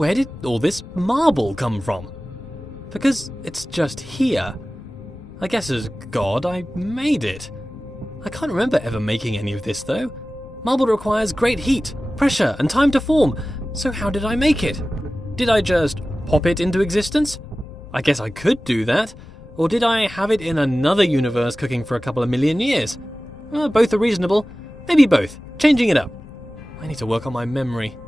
Where did all this marble come from? Because it's just here. I guess as God, I made it. I can't remember ever making any of this, though. Marble requires great heat, pressure, and time to form, so how did I make it? Did I just pop it into existence? I guess I could do that. Or did I have it in another universe cooking for a couple of million years? Both are reasonable. Maybe both. Changing it up. I need to work on my memory.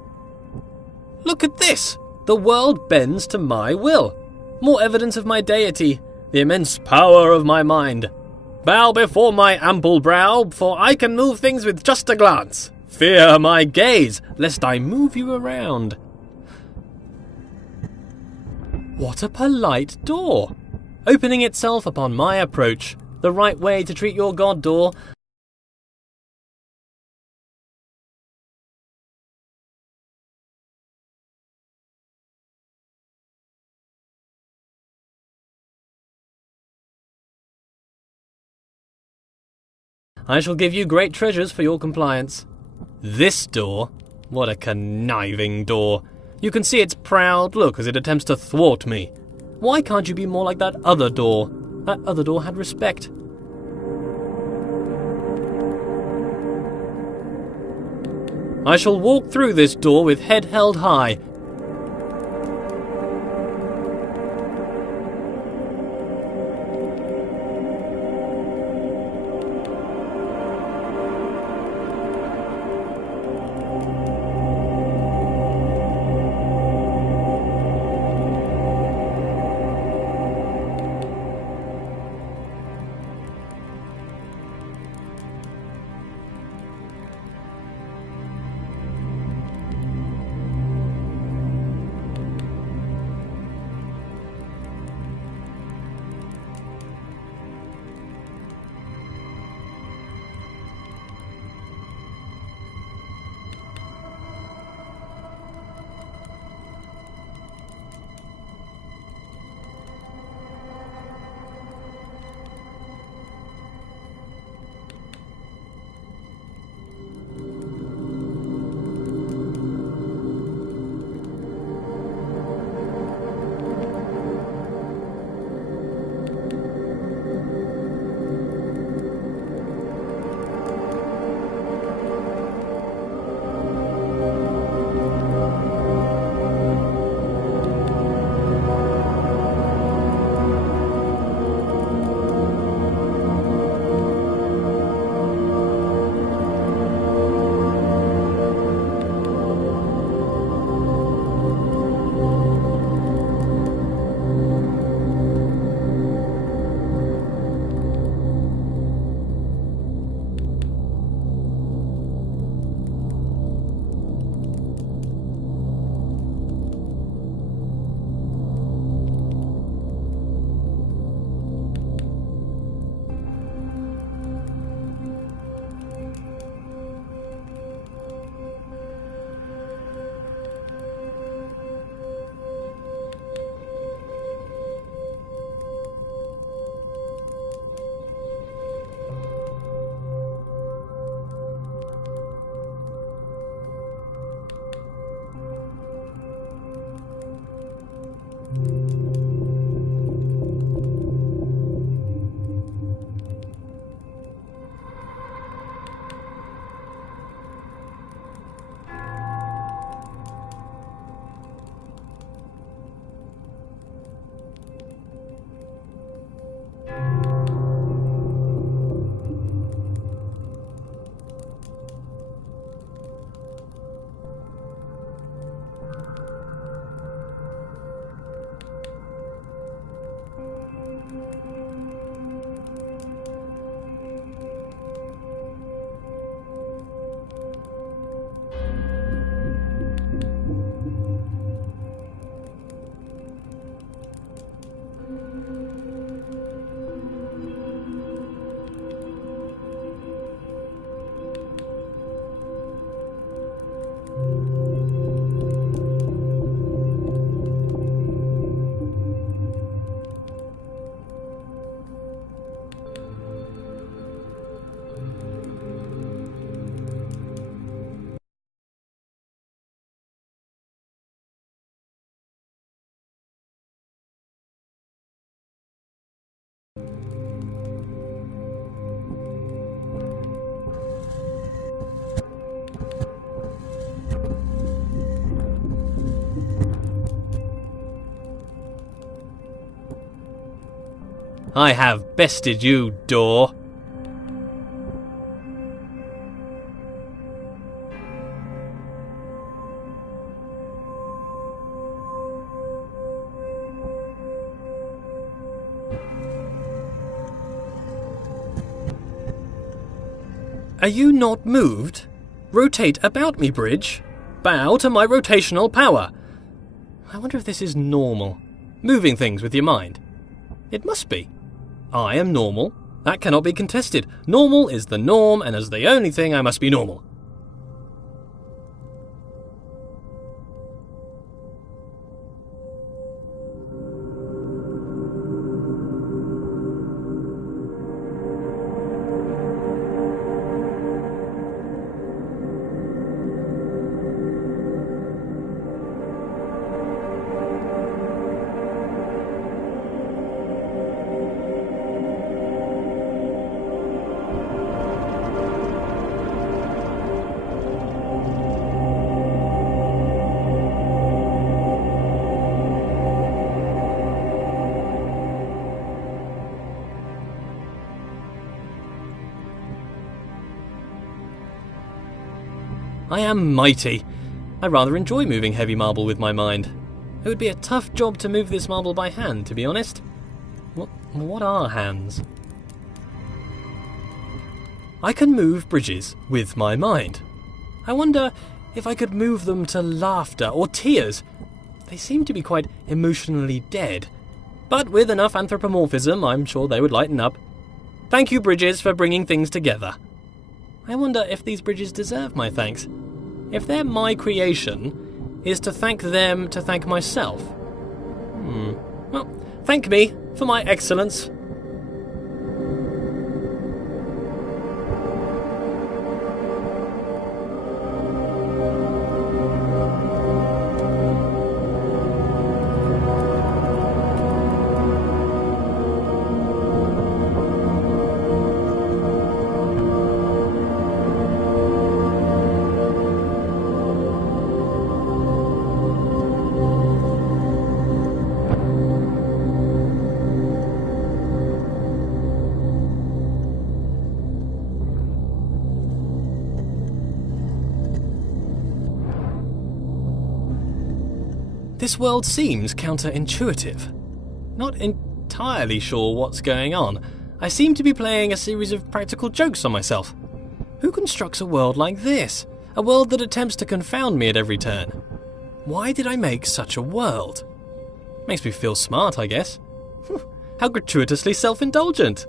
Look at this! The world bends to my will. More evidence of my deity. The immense power of my mind. Bow before my ample brow, for I can move things with just a glance. Fear my gaze, lest I move you around. What a polite door! Opening itself upon my approach. The right way to treat your god, door. I shall give you great treasures for your compliance. This door? What a conniving door. You can see its proud look as it attempts to thwart me. Why can't you be more like that other door? That other door had respect. I shall walk through this door with head held high. I have bested you, door. Are you not moved? Rotate about me, bridge. Bow to my rotational power. I wonder if this is normal. Moving things with your mind. It must be. I am normal. That cannot be contested. Normal is the norm, and as the only thing, I must be normal. I am mighty. I rather enjoy moving heavy marble with my mind. It would be a tough job to move this marble by hand, to be honest. What are hands? I can move bridges with my mind. I wonder if I could move them to laughter or tears. They seem to be quite emotionally dead. But with enough anthropomorphism, I'm sure they would lighten up. Thank you, bridges, for bringing things together. I wonder if these bridges deserve my thanks. If they're my creation, is to thank them to thank myself? Well, thank me for my excellence. This world seems counterintuitive. Not entirely sure what's going on. I seem to be playing a series of practical jokes on myself. Who constructs a world like this? A world that attempts to confound me at every turn. Why did I make such a world? Makes me feel smart, I guess. How gratuitously self-indulgent.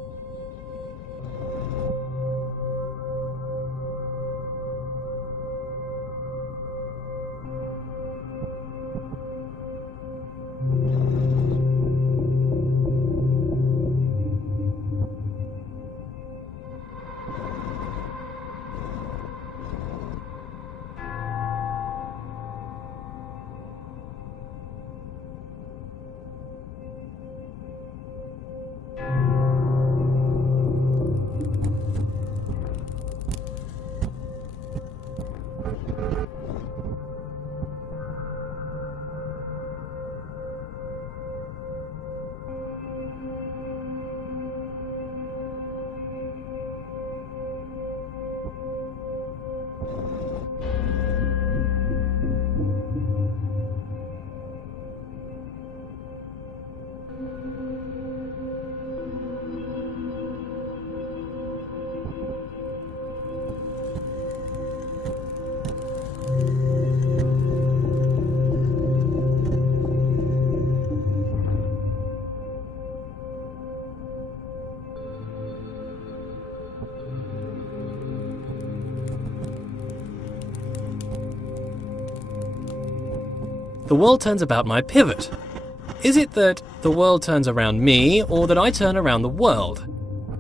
The world turns about my pivot. Is it that the world turns around me, or that I turn around the world?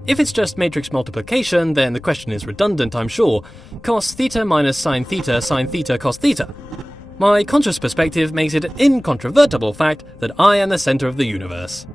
If it's just matrix multiplication, then the question is redundant, I'm sure. Cos theta minus sine theta cos theta. My conscious perspective makes it an incontrovertible fact that I am the centre of the universe.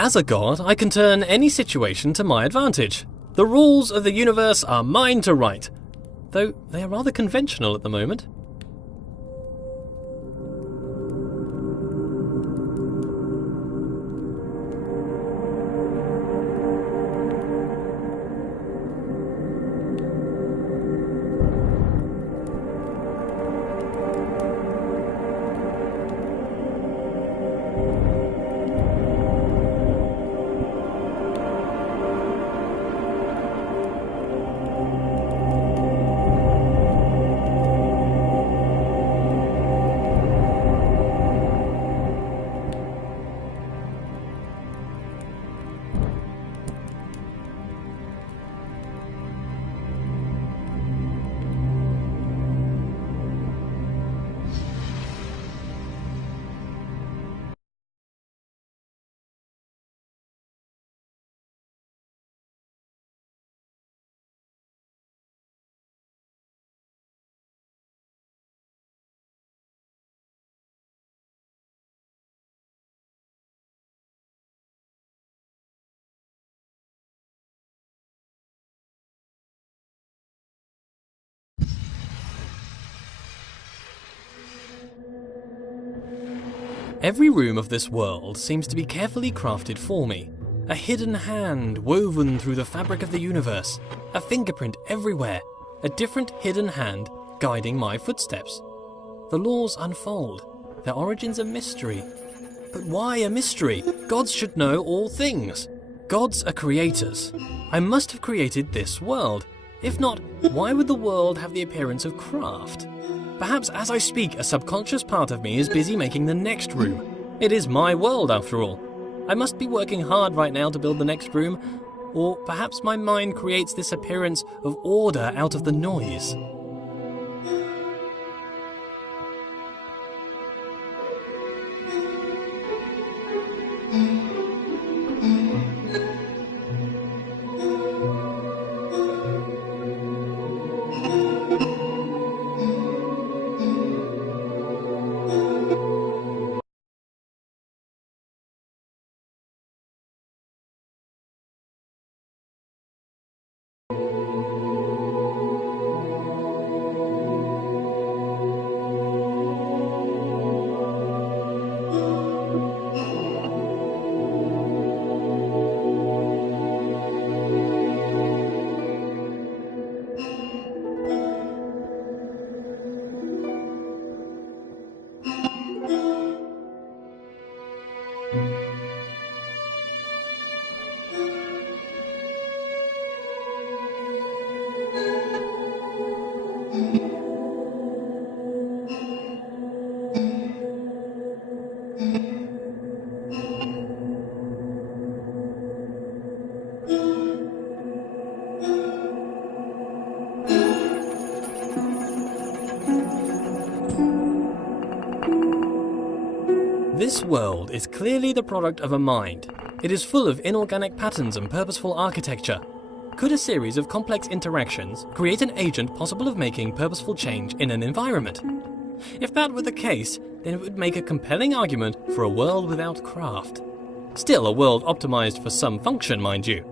As a god, I can turn any situation to my advantage. The rules of the universe are mine to write, though they are rather conventional at the moment. Every room of this world seems to be carefully crafted for me. A hidden hand woven through the fabric of the universe. A fingerprint everywhere. A different hidden hand guiding my footsteps. The laws unfold. Their origins a mystery. But why a mystery? Gods should know all things. Gods are creators. I must have created this world. If not, why would the world have the appearance of craft? Perhaps as I speak, a subconscious part of me is busy making the next room. It is my world, after all. I must be working hard right now to build the next room, or perhaps my mind creates this appearance of order out of the noise. This world is clearly the product of a mind. It is full of inorganic patterns and purposeful architecture. Could a series of complex interactions create an agent possible of making purposeful change in an environment? If that were the case, then it would make a compelling argument for a world without craft. Still, a world optimized for some function, mind you.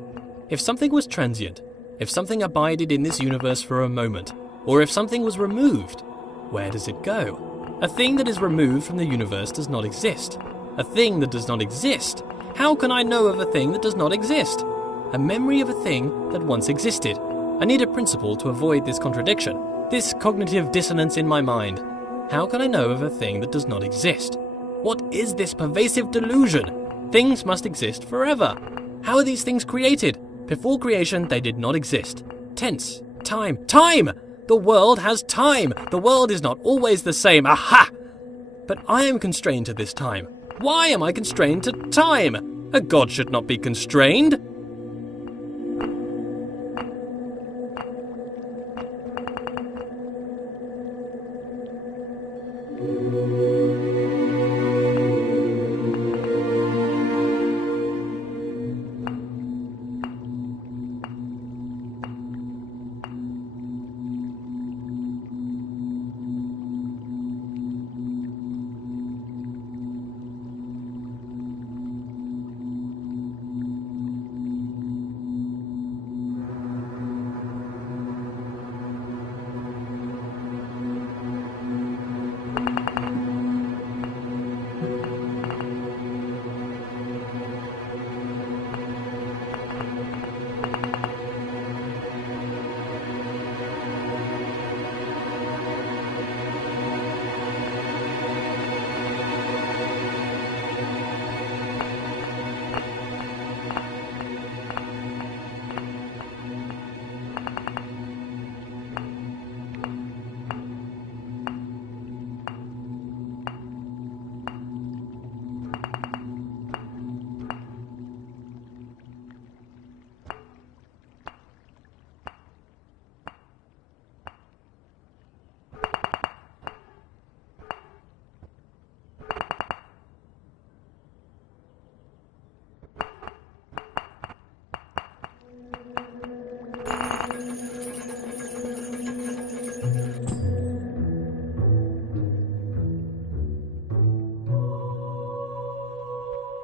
If something was transient, if something abided in this universe for a moment, or if something was removed, where does it go? A thing that is removed from the universe does not exist. A thing that does not exist? How can I know of a thing that does not exist? A memory of a thing that once existed. I need a principle to avoid this contradiction, this cognitive dissonance in my mind. How can I know of a thing that does not exist? What is this pervasive delusion? Things must exist forever. How are these things created? Before creation, they did not exist. Tense. Time. Time! The world has time. The world is not always the same. Aha! But I am constrained to this time. Why am I constrained to time? A god should not be constrained.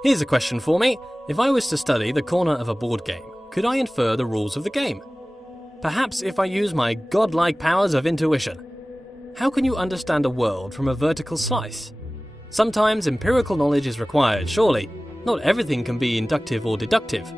Here's a question for me. If I was to study the corner of a board game, could I infer the rules of the game? Perhaps if I use my godlike powers of intuition. How can you understand a world from a vertical slice? Sometimes empirical knowledge is required, surely. Not everything can be inductive or deductive.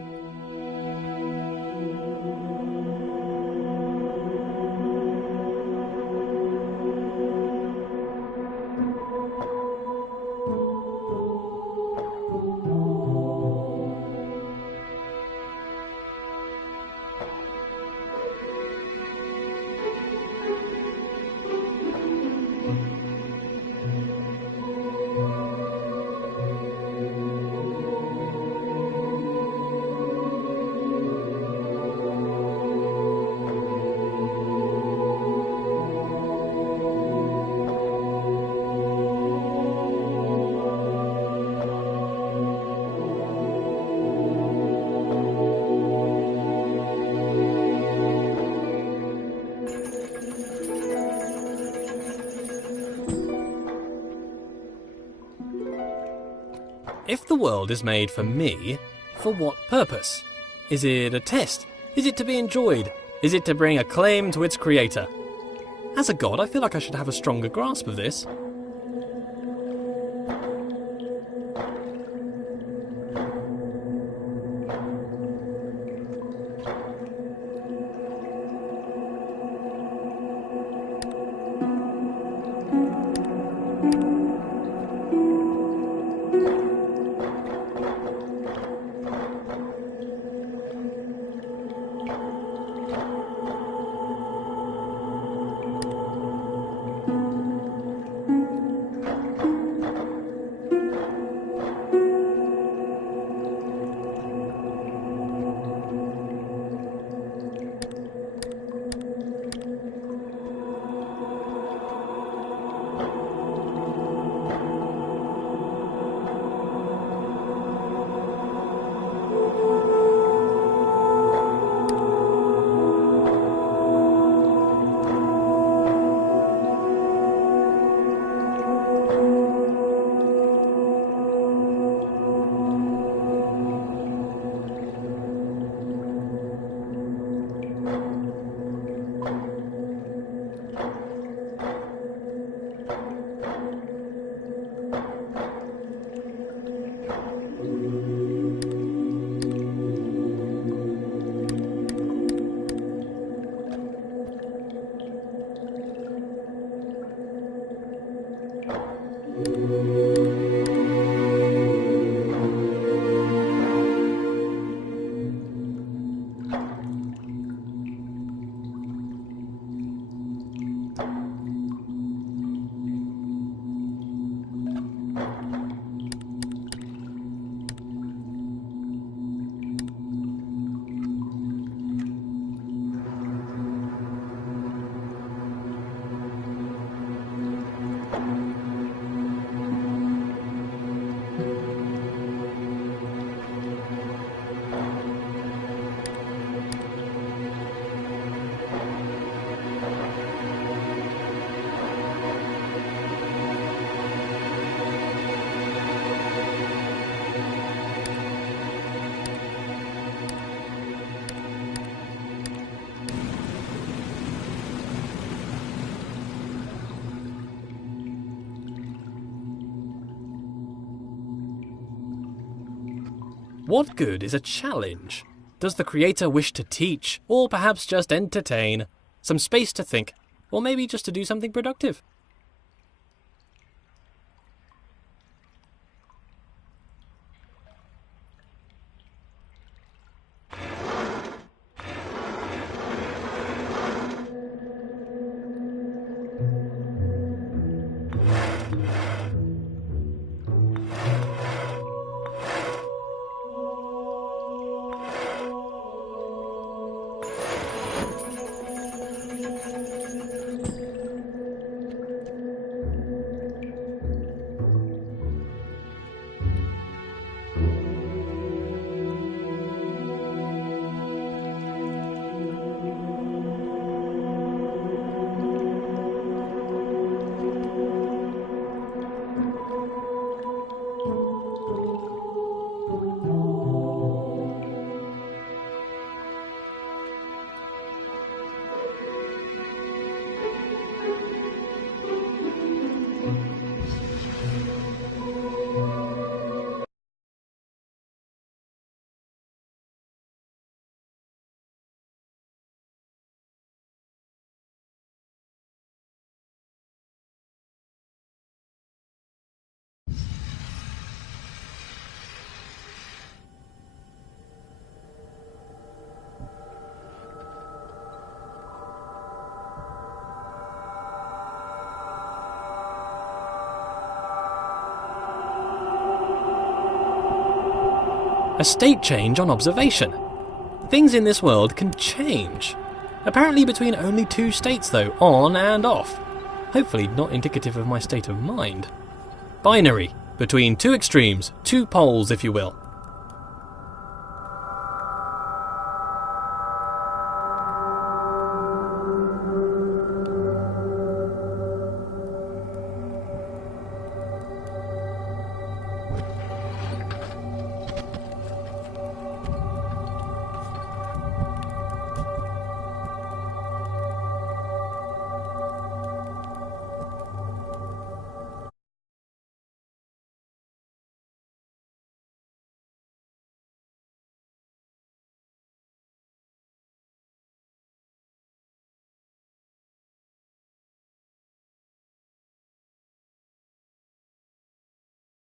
If the world is made for me, for what purpose? Is it a test? Is it to be enjoyed? Is it to bring acclaim to its creator? As a god, I feel like I should have a stronger grasp of this. What good is a challenge? Does the creator wish to teach, or perhaps just entertain? Some space to think, or maybe just to do something productive? A state change on observation. Things in this world can change. Apparently between only 2 states though, on and off. Hopefully not indicative of my state of mind. Binary. Between 2 extremes, 2 poles if you will.